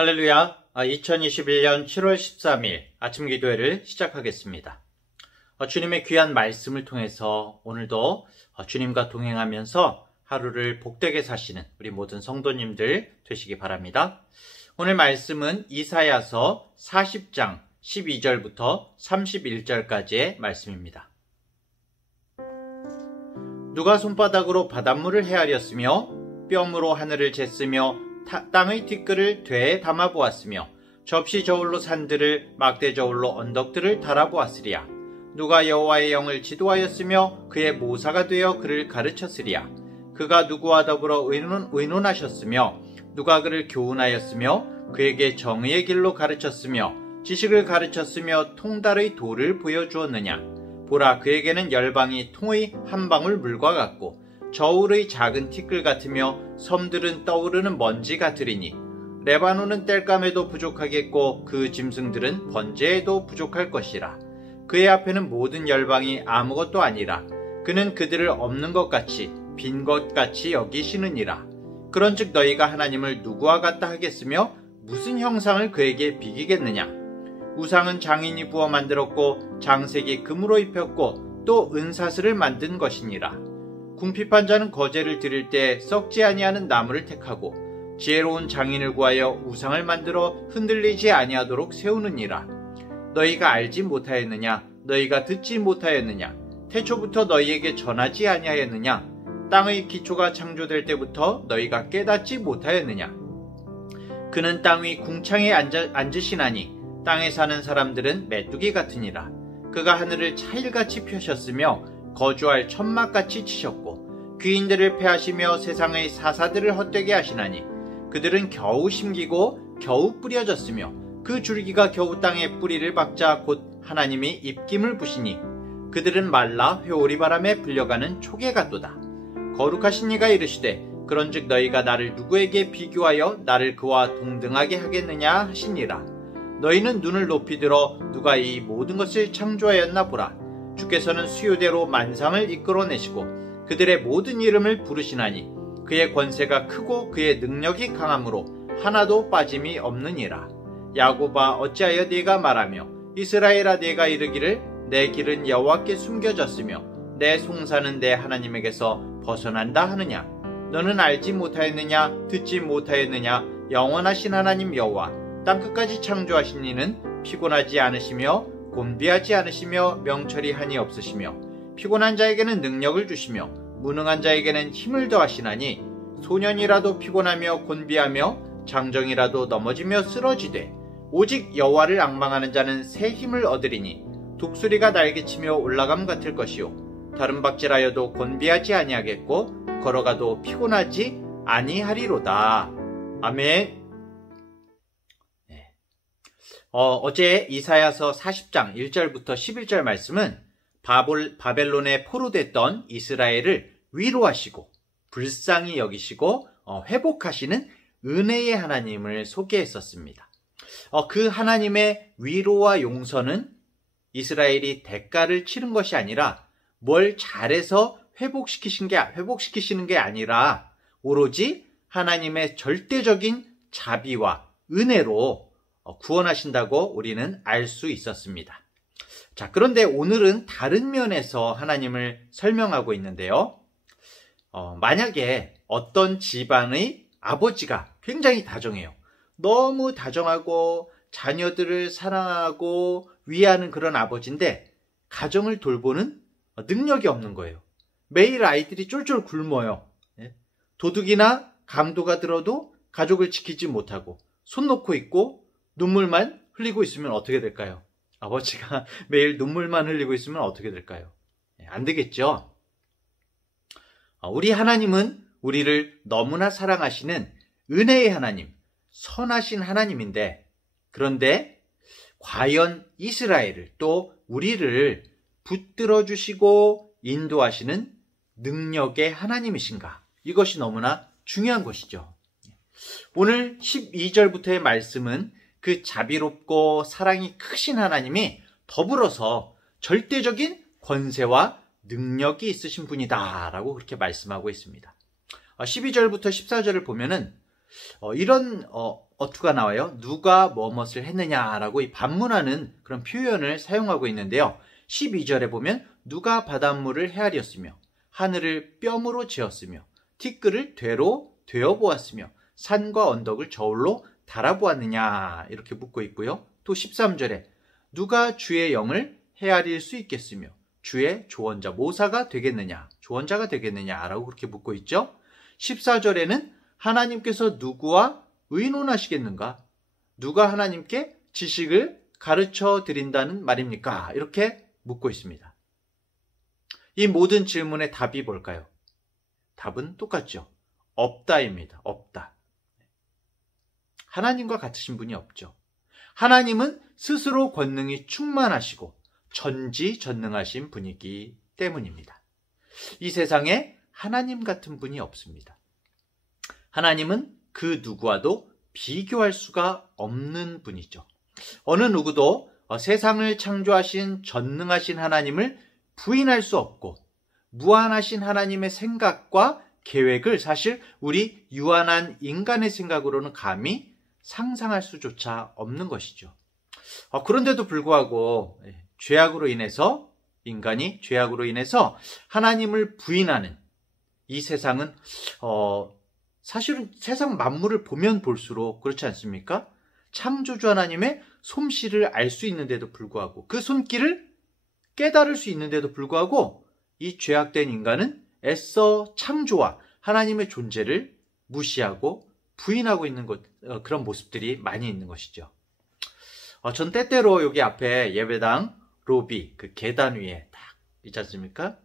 할렐루야. 2021년 7월 13일 아침 기도회를 시작하겠습니다. 주님의 귀한 말씀을 통해서 오늘도 주님과 동행하면서 하루를 복되게 사시는 우리 모든 성도님들 되시기 바랍니다. 오늘 말씀은 이사야서 40장 12절부터 31절까지의 말씀입니다. 누가 손바닥으로 바닷물을 헤아렸으며 뼘으로 하늘을 쟀으며 땅의 티끌을 되에 담아보았으며 접시 저울로 산들을 막대 저울로 언덕들을 달아보았으리야. 누가 여호와의 영을 지도하였으며 그의 모사가 되어 그를 가르쳤으리야. 그가 누구와 더불어 의논하셨으며 누가 그를 교훈하였으며 그에게 정의의 길로 가르쳤으며 지식을 가르쳤으며 통달의 도를 보여주었느냐. 보라, 그에게는 열방이 통의 한 방울 물과 같고 저울의 작은 티끌 같으며 섬들은 떠오르는 먼지 같으리니 레바논은 땔감에도 부족하겠고 그 짐승들은 번제에도 부족할 것이라. 그의 앞에는 모든 열방이 아무것도 아니라 그는 그들을 없는 것 같이 빈 것 같이 여기시느니라. 그런즉 너희가 하나님을 누구와 같다 하겠으며 무슨 형상을 그에게 비기겠느냐. 우상은 장인이 부어 만들었고 장색이 금으로 입혔고 또 은사슬을 만든 것이니라. 궁핍한 자는 거제를 드릴 때 썩지 아니하는 나무를 택하고 지혜로운 장인을 구하여 우상을 만들어 흔들리지 아니하도록 세우느니라. 너희가 알지 못하였느냐? 너희가 듣지 못하였느냐? 태초부터 너희에게 전하지 아니하였느냐? 땅의 기초가 창조될 때부터 너희가 깨닫지 못하였느냐? 그는 땅 위 궁창에 앉으시나니 땅에 사는 사람들은 메뚜기 같으니라. 그가 하늘을 차일같이 펴셨으며 거주할 천막같이 치셨고 귀인들을 패하시며 세상의 사사들을 헛되게 하시나니 그들은 겨우 심기고 겨우 뿌려졌으며 그 줄기가 겨우 땅에 뿌리를 박자 곧 하나님이 입김을 부시니 그들은 말라 회오리 바람에 불려가는 촉에 같도다. 거룩하신 이가 이르시되 그런즉 너희가 나를 누구에게 비교하여 나를 그와 동등하게 하겠느냐 하시니라. 너희는 눈을 높이 들어 누가 이 모든 것을 창조하였나 보라. 주께서는 수요대로 만상을 이끌어내시고 그들의 모든 이름을 부르시나니 그의 권세가 크고 그의 능력이 강함으로 하나도 빠짐이 없느니라. 야곱아, 어찌하여 네가 말하며 이스라엘아, 네가 이르기를 내 길은 여호와께 숨겨졌으며 내 송사는 내 하나님에게서 벗어난다 하느냐. 너는 알지 못하였느냐? 듣지 못하였느냐? 영원하신 하나님 여호와 땅끝까지 창조하신 이는 피곤하지 않으시며 곤비하지 않으시며 명철이 한이 없으시며 피곤한 자에게는 능력을 주시며 무능한 자에게는 힘을 더하시나니 소년이라도 피곤하며 곤비하며 장정이라도 넘어지며 쓰러지되 오직 여호와를 앙망하는 자는 새 힘을 얻으리니 독수리가 날개치며 올라감 같을 것이요 다른 박질하여도 곤비하지 아니하겠고 걸어가도 피곤하지 아니하리로다. 아멘. 어제 이사야서 40장 1절부터 11절 말씀은 바벨론에 포로됐던 이스라엘을 위로하시고 불쌍히 여기시고 회복하시는 은혜의 하나님을 소개했었습니다. 그 하나님의 위로와 용서는 이스라엘이 대가를 치른 것이 아니라 뭘 잘해서 회복시키시는 게 아니라 오로지 하나님의 절대적인 자비와 은혜로 구원하신다고 우리는 알 수 있었습니다. 자, 그런데 오늘은 다른 면에서 하나님을 설명하고 있는데요. 만약에 어떤 집안의 아버지가 굉장히 다정해요. 너무 다정하고 자녀들을 사랑하고 위하는 그런 아버지인데 가정을 돌보는 능력이 없는 거예요. 매일 아이들이 쫄쫄 굶어요. 도둑이나 강도가 들어도 가족을 지키지 못하고 손 놓고 있고 눈물만 흘리고 있으면 어떻게 될까요? 아버지가 매일 눈물만 흘리고 있으면 어떻게 될까요? 안 되겠죠? 우리 하나님은 우리를 너무나 사랑하시는 은혜의 하나님, 선하신 하나님인데 그런데 과연 이스라엘을 또 우리를 붙들어 주시고 인도하시는 능력의 하나님이신가? 이것이 너무나 중요한 것이죠. 오늘 12절부터의 말씀은 그 자비롭고 사랑이 크신 하나님이 더불어서 절대적인 권세와 능력이 있으신 분이다 라고 그렇게 말씀하고 있습니다. 12절부터 14절을 보면은 이런 어투가 나와요. 누가 뭐뭇을 했느냐라고 이 반문하는 그런 표현을 사용하고 있는데요. 12절에 보면 누가 바닷물을 헤아렸으며 하늘을 뼘으로 지었으며 티끌을 되로 되어보았으며 산과 언덕을 저울로 달아보았느냐 이렇게 묻고 있고요. 또 13절에 누가 주의 영을 헤아릴 수 있겠으며 주의 조언자 모사가 되겠느냐 조언자가 되겠느냐라고 그렇게 묻고 있죠. 14절에는 하나님께서 누구와 의논하시겠는가? 누가 하나님께 지식을 가르쳐 드린다는 말입니까? 이렇게 묻고 있습니다. 이 모든 질문의 답이 뭘까요? 답은 똑같죠. 없다입니다. 없다. 하나님과 같으신 분이 없죠. 하나님은 스스로 권능이 충만하시고 전지전능하신 분이기 때문입니다. 이 세상에 하나님 같은 분이 없습니다. 하나님은 그 누구와도 비교할 수가 없는 분이죠. 어느 누구도 세상을 창조하신 전능하신 하나님을 부인할 수 없고 무한하신 하나님의 생각과 계획을 사실 우리 유한한 인간의 생각으로는 감히 상상할 수조차 없는 것이죠. 그런데도 불구하고 죄악으로 인해서 인간이 죄악으로 인해서 하나님을 부인하는 이 세상은 사실은 세상 만물을 보면 볼수록 그렇지 않습니까? 창조주 하나님의 솜씨를 알 수 있는데도 불구하고 그 손길을 깨달을 수 있는데도 불구하고 이 죄악된 인간은 애써 창조와 하나님의 존재를 무시하고 부인하고 있는 그런 모습들이 많이 있는 것이죠. 전 때때로 여기 앞에 예배당 로비 그 계단 위에 딱 있지 않습니까?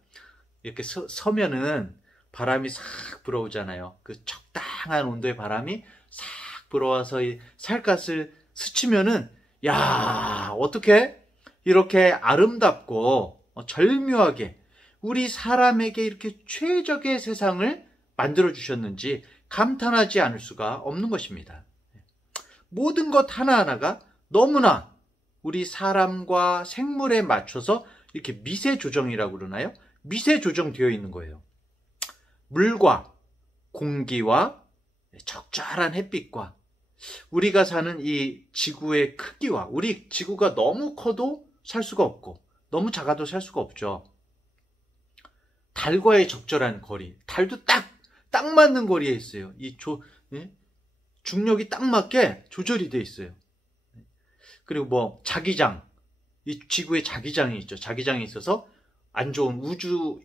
이렇게 서면은 바람이 싹 불어오잖아요. 그 적당한 온도의 바람이 싹 불어와서 이 살갗을 스치면은 야 어떻게 이렇게 아름답고 절묘하게 우리 사람에게 이렇게 최적의 세상을 만들어 주셨는지 감탄하지 않을 수가 없는 것입니다. 모든 것 하나하나가 너무나 우리 사람과 생물에 맞춰서 이렇게 미세 조정이라고 그러나요? 미세 조정되어 있는 거예요. 물과 공기와 적절한 햇빛과 우리가 사는 이 지구의 크기와 우리 지구가 너무 커도 살 수가 없고 너무 작아도 살 수가 없죠. 달과의 적절한 거리, 달도 딱 맞는 거리에 있어요. 중력이 딱 맞게 조절이 되어 있어요. 그리고 자기장, 이 지구에 자기장이 있죠. 자기장이 있어서 안 좋은 우주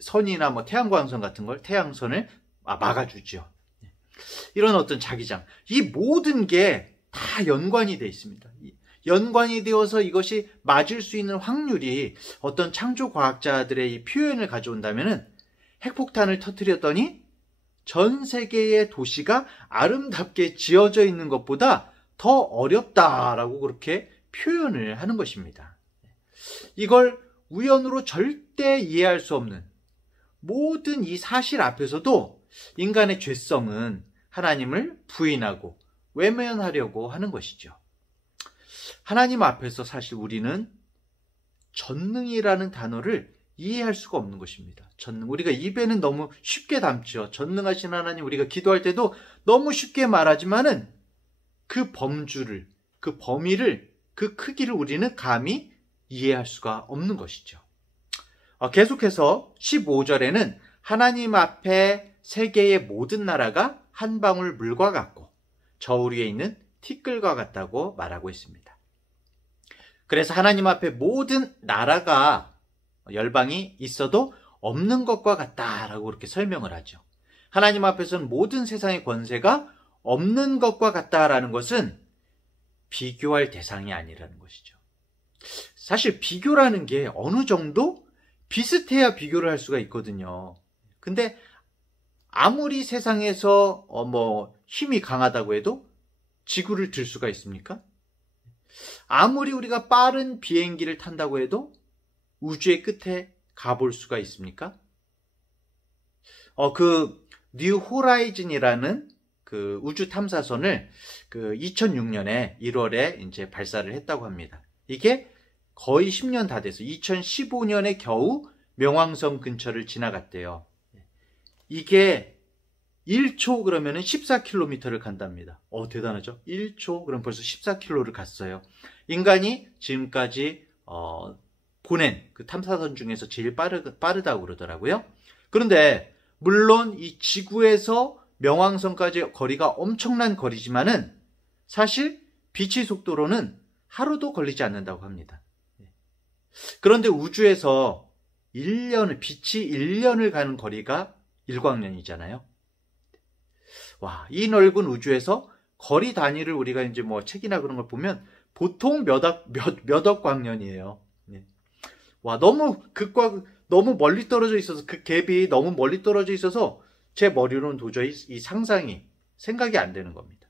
선이나 태양광선 같은 걸 태양선을 막아주죠. 이런 어떤 자기장, 이 모든 게 다 연관이 되어 있습니다. 연관이 되어서 이것이 맞을 수 있는 확률이 어떤 창조 과학자들의 이 표현을 가져온다면은 핵폭탄을 터뜨렸더니 전 세계의 도시가 아름답게 지어져 있는 것보다 더 어렵다라고 그렇게 표현을 하는 것입니다. 이걸 우연으로 절대 이해할 수 없는 모든 이 사실 앞에서도 인간의 죄성은 하나님을 부인하고 외면하려고 하는 것이죠. 하나님 앞에서 사실 우리는 전능이라는 단어를 이해할 수가 없는 것입니다. 전능. 우리가 입에는 너무 쉽게 담죠. 전능하신 하나님 우리가 기도할 때도 너무 쉽게 말하지만은 그 범주를, 그 범위를, 그 크기를 우리는 감히 이해할 수가 없는 것이죠. 계속해서 15절에는 하나님 앞에 세계의 모든 나라가 한 방울 물과 같고 저울 위에 있는 티끌과 같다고 말하고 있습니다. 그래서 하나님 앞에 모든 나라가 열방이 있어도 없는 것과 같다라고 그렇게 설명을 하죠. 하나님 앞에서는 모든 세상의 권세가 없는 것과 같다라는 것은 비교할 대상이 아니라는 것이죠. 사실 비교라는 게 어느 정도 비슷해야 비교를 할 수가 있거든요. 근데 아무리 세상에서 힘이 강하다고 해도 지구를 들 수가 있습니까? 아무리 우리가 빠른 비행기를 탄다고 해도 우주의 끝에 가볼 수가 있습니까? 뉴 호라이즌이라는 그 우주 탐사선을 2006년에 1월에 이제 발사를 했다고 합니다. 이게 거의 10년 다 돼서 2015년에 겨우 명왕성 근처를 지나갔대요. 이게 1초 그러면은 14km를 간답니다. 대단하죠? 1초 그럼 벌써 14km를 갔어요. 인간이 지금까지 보낸 그 탐사선 중에서 제일 빠르다고 그러더라고요. 그런데 물론 이 지구에서 명왕성까지 거리가 엄청난 거리지만은 사실 빛의 속도로는 하루도 걸리지 않는다고 합니다. 그런데 우주에서 빛이 1년을 가는 거리가 일광년이잖아요. 와, 이 넓은 우주에서 거리 단위를 우리가 이제 뭐 책이나 그런 걸 보면 보통 몇 억 광년이에요. 와, 너무 멀리 떨어져 있어서 그 갭이 너무 멀리 떨어져 있어서 제 머리로는 도저히 이 생각이 안 되는 겁니다.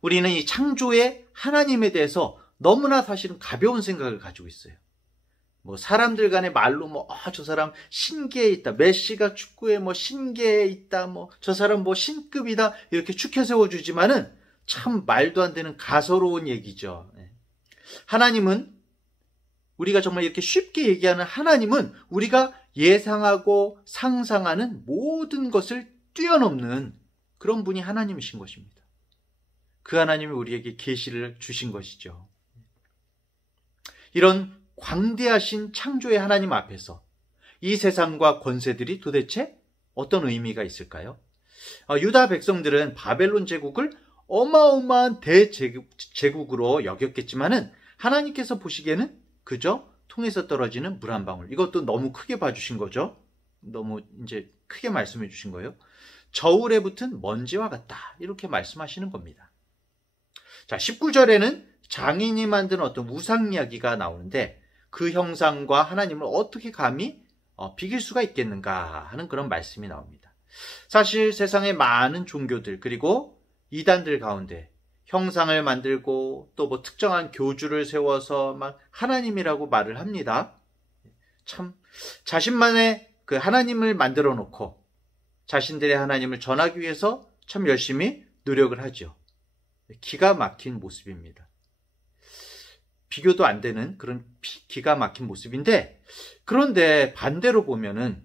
우리는 이 창조의 하나님에 대해서 너무나 사실은 가벼운 생각을 가지고 있어요. 뭐 사람들 간의 말로 저 사람 신기에 있다. 메시가 축구에 신기에 있다. 저 사람 신급이다. 이렇게 축해 세워주지만은 참 말도 안 되는 가소로운 얘기죠. 하나님은 우리가 정말 이렇게 쉽게 얘기하는 하나님은 우리가 예상하고 상상하는 모든 것을 뛰어넘는 그런 분이 하나님이신 것입니다. 그 하나님이 우리에게 계시를 주신 것이죠. 이런 광대하신 창조의 하나님 앞에서 이 세상과 권세들이 도대체 어떤 의미가 있을까요? 유다 백성들은 바벨론 제국을 어마어마한 대제국으로 여겼겠지만은 하나님께서 보시기에는 그저 통에서 떨어지는 물 한 방울. 이것도 너무 크게 봐주신 거죠. 너무 이제 크게 말씀해 주신 거예요. 저울에 붙은 먼지와 같다. 이렇게 말씀하시는 겁니다. 자, 19절에는 장인이 만든 어떤 우상 이야기가 나오는데 그 형상과 하나님을 어떻게 감히 비길 수가 있겠는가 하는 그런 말씀이 나옵니다. 사실 세상의 많은 종교들 그리고 이단들 가운데 형상을 만들고 또 특정한 교주를 세워서 막 하나님이라고 말을 합니다. 참 자신만의 그 하나님을 만들어 놓고 자신들의 하나님을 전하기 위해서 참 열심히 노력을 하죠. 기가 막힌 모습입니다. 비교도 안 되는 그런 기가 막힌 모습인데, 그런데 반대로 보면은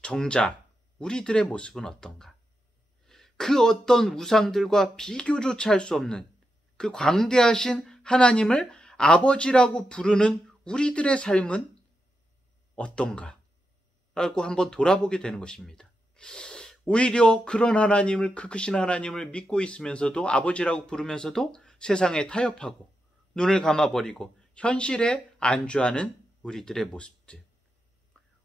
정작 우리들의 모습은 어떤가? 그 어떤 우상들과 비교조차 할 수 없는 그 광대하신 하나님을 아버지라고 부르는 우리들의 삶은 어떤가? 라고 한번 돌아보게 되는 것입니다. 오히려 그런 하나님을, 그 크신 하나님을 믿고 있으면서도 아버지라고 부르면서도 세상에 타협하고 눈을 감아버리고 현실에 안주하는 우리들의 모습들.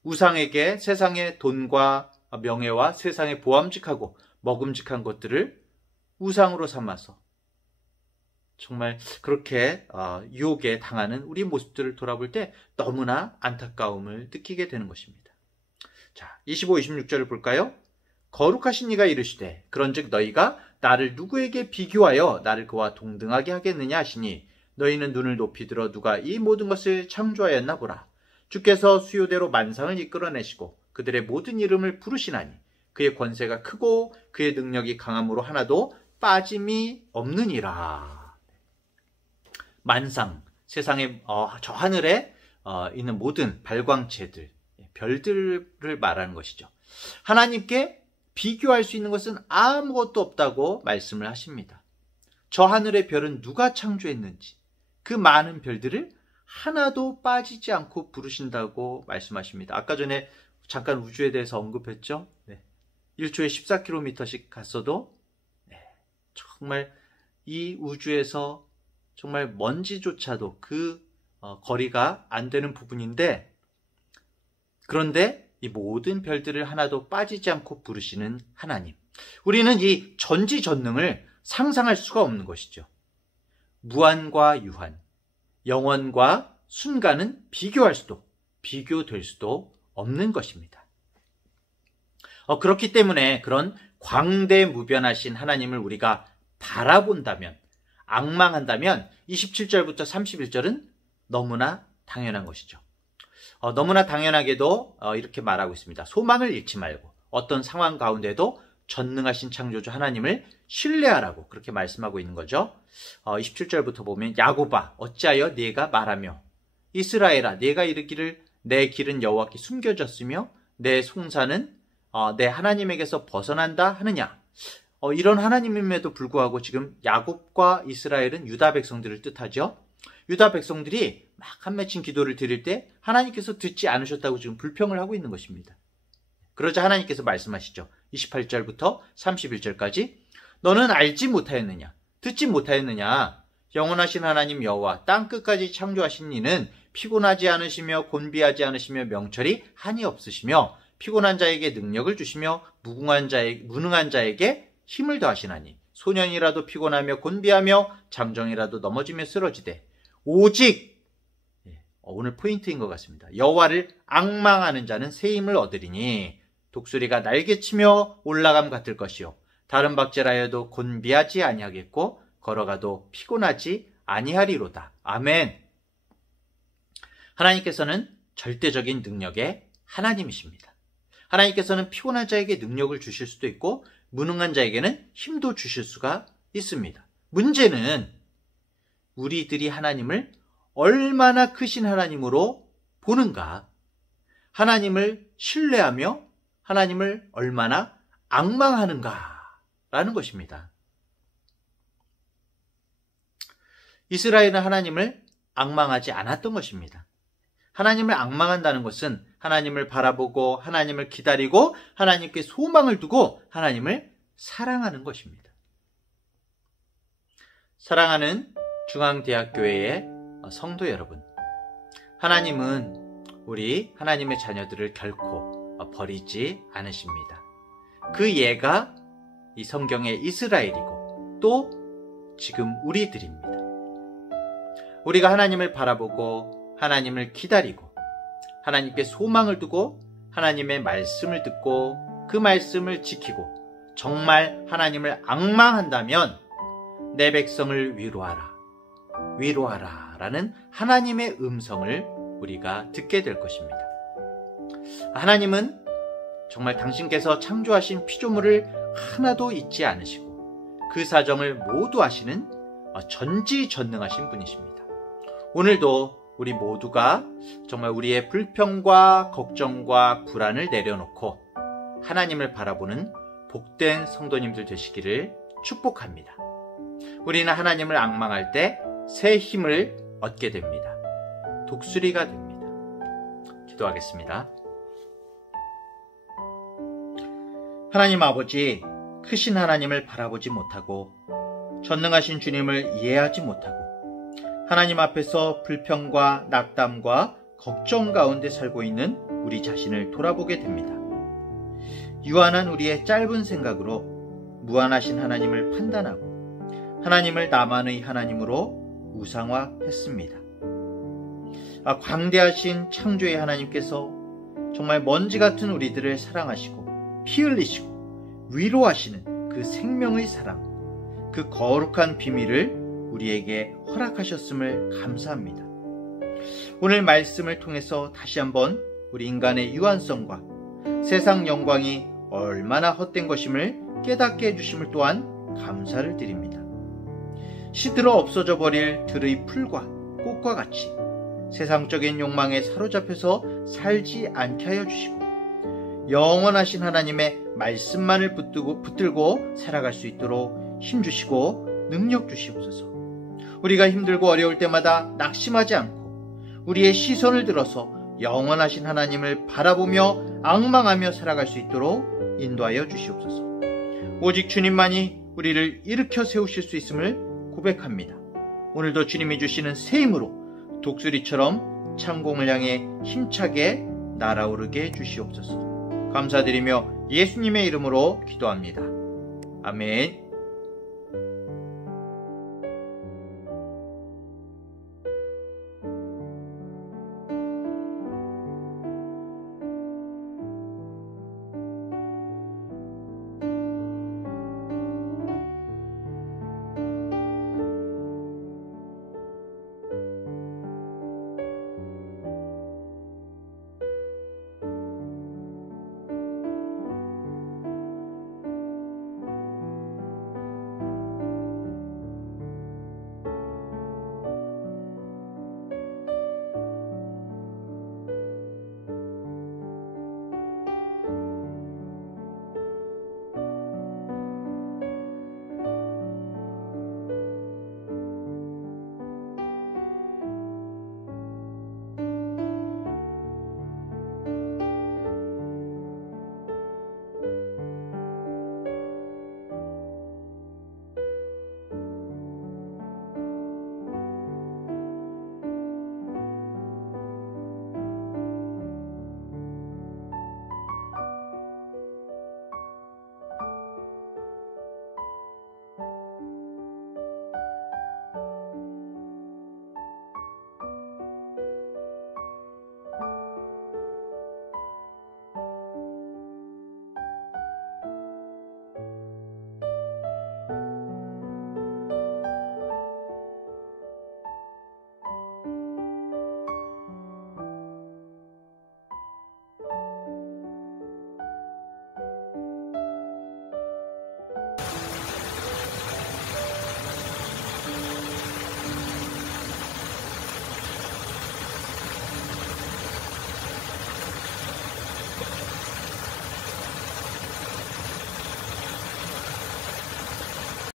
우상에게 세상의 돈과 명예와 세상의 보암직하고 먹음직한 것들을 우상으로 삼아서 정말 그렇게 유혹에 당하는 우리 모습들을 돌아볼 때 너무나 안타까움을 느끼게 되는 것입니다. 자, 25, 26절을 볼까요? 거룩하신 이가 이르시되 그런즉 너희가 나를 누구에게 비교하여 나를 그와 동등하게 하겠느냐 하시니 너희는 눈을 높이 들어 누가 이 모든 것을 창조하였나 보라. 주께서 수요대로 만상을 이끌어내시고 그들의 모든 이름을 부르시나니 그의 권세가 크고 그의 능력이 강함으로 하나도 빠짐이 없느니라. 만상, 세상의 저 하늘에 있는 모든 발광체들, 별들을 말하는 것이죠. 하나님께 비교할 수 있는 것은 아무것도 없다고 말씀을 하십니다. 저 하늘의 별은 누가 창조했는지 그 많은 별들을 하나도 빠지지 않고 부르신다고 말씀하십니다. 아까 전에 잠깐 우주에 대해서 언급했죠. 1초에 14km씩 갔어도 정말 이 우주에서 정말 먼지조차도 그 거리가 안 되는 부분인데, 그런데 이 모든 별들을 하나도 빠지지 않고 부르시는 하나님. 우리는 이 전지전능을 상상할 수가 없는 것이죠. 무한과 유한, 영원과 순간은 비교될 수도 없는 것입니다. 그렇기 때문에 그런 광대무변하신 하나님을 우리가 바라본다면, 앙망한다면 27절부터 31절은 너무나 당연한 것이죠. 너무나 당연하게도 이렇게 말하고 있습니다. 소망을 잃지 말고 어떤 상황 가운데도 전능하신 창조주 하나님을 신뢰하라고 그렇게 말씀하고 있는 거죠. 27절부터 보면 야곱아 어찌하여 네가 말하며 이스라엘아 네가 이르기를 내 길은 여호와께 숨겨졌으며 내 송사는 내 하나님에게서 벗어난다 하느냐? 이런 하나님임에도 불구하고 지금 야곱과 이스라엘은 유다 백성들을 뜻하죠. 유다 백성들이 막 한맺힌 기도를 드릴 때 하나님께서 듣지 않으셨다고 지금 불평을 하고 있는 것입니다. 그러자 하나님께서 말씀하시죠. 28절부터 31절까지 너는 알지 못하였느냐? 듣지 못하였느냐? 영원하신 하나님 여호와 땅 끝까지 창조하신 이는 피곤하지 않으시며 곤비하지 않으시며 명철이 한이 없으시며 피곤한 자에게 능력을 주시며 무능한 자에게 힘을 더하시나니 소년이라도 피곤하며 곤비하며 장정이라도 넘어지며 쓰러지되 오직 오늘 포인트인 것 같습니다. 여호와를 앙망하는 자는 새 힘을 얻으리니 독수리가 날개치며 올라감 같을 것이요 다른 박제라여도 곤비하지 아니하겠고 걸어가도 피곤하지 아니하리로다. 아멘. 하나님께서는 절대적인 능력의 하나님이십니다. 하나님께서는 피곤한 자에게 능력을 주실 수도 있고 무능한 자에게는 힘도 주실 수가 있습니다. 문제는 우리들이 하나님을 얼마나 크신 하나님으로 보는가, 하나님을 신뢰하며 하나님을 얼마나 앙망하는가라는 것입니다. 이스라엘은 하나님을 앙망하지 않았던 것입니다. 하나님을 앙망한다는 것은 하나님을 바라보고 하나님을 기다리고 하나님께 소망을 두고 하나님을 사랑하는 것입니다. 사랑하는 중앙대학교회의 성도 여러분, 하나님은 우리 하나님의 자녀들을 결코 버리지 않으십니다. 그 예가 이 성경의 이스라엘이고 또 지금 우리들입니다. 우리가 하나님을 바라보고 하나님을 기다리고 하나님께 소망을 두고 하나님의 말씀을 듣고 그 말씀을 지키고 정말 하나님을 앙망한다면 내 백성을 위로하라 라는 하나님의 음성을 우리가 듣게 될 것입니다. 하나님은 정말 당신께서 창조하신 피조물을 하나도 잊지 않으시고 그 사정을 모두 아시는 전지전능하신 분이십니다. 오늘도 우리 모두가 정말 우리의 불평과 걱정과 불안을 내려놓고 하나님을 바라보는 복된 성도님들 되시기를 축복합니다. 우리는 하나님을 앙망할 때 새 힘을 얻게 됩니다. 독수리가 됩니다. 기도하겠습니다. 하나님 아버지, 크신 하나님을 바라보지 못하고 전능하신 주님을 이해하지 못하고 하나님 앞에서 불평과 낙담과 걱정 가운데 살고 있는 우리 자신을 돌아보게 됩니다. 유한한 우리의 짧은 생각으로 무한하신 하나님을 판단하고 하나님을 나만의 하나님으로 우상화했습니다. 광대하신 창조의 하나님께서 정말 먼지 같은 우리들을 사랑하시고 피 흘리시고 위로하시는 그 생명의 사랑, 그 거룩한 비밀을 우리에게 허락하셨음을 감사합니다. 오늘 말씀을 통해서 다시 한번 우리 인간의 유한성과 세상 영광이 얼마나 헛된 것임을 깨닫게 해주심을 또한 감사를 드립니다. 시들어 없어져 버릴 들의 풀과 꽃과 같이 세상적인 욕망에 사로잡혀서 살지 않게 하여 주시고 영원하신 하나님의 말씀만을 붙들고 살아갈 수 있도록 힘주시고 능력 주시옵소서. 우리가 힘들고 어려울 때마다 낙심하지 않고 우리의 시선을 들어서 영원하신 하나님을 바라보며 앙망하며 살아갈 수 있도록 인도하여 주시옵소서. 오직 주님만이 우리를 일으켜 세우실 수 있음을 고백합니다. 오늘도 주님이 주시는 새 힘으로 독수리처럼 창공을 향해 힘차게 날아오르게 해주시옵소서. 감사드리며 예수님의 이름으로 기도합니다. 아멘.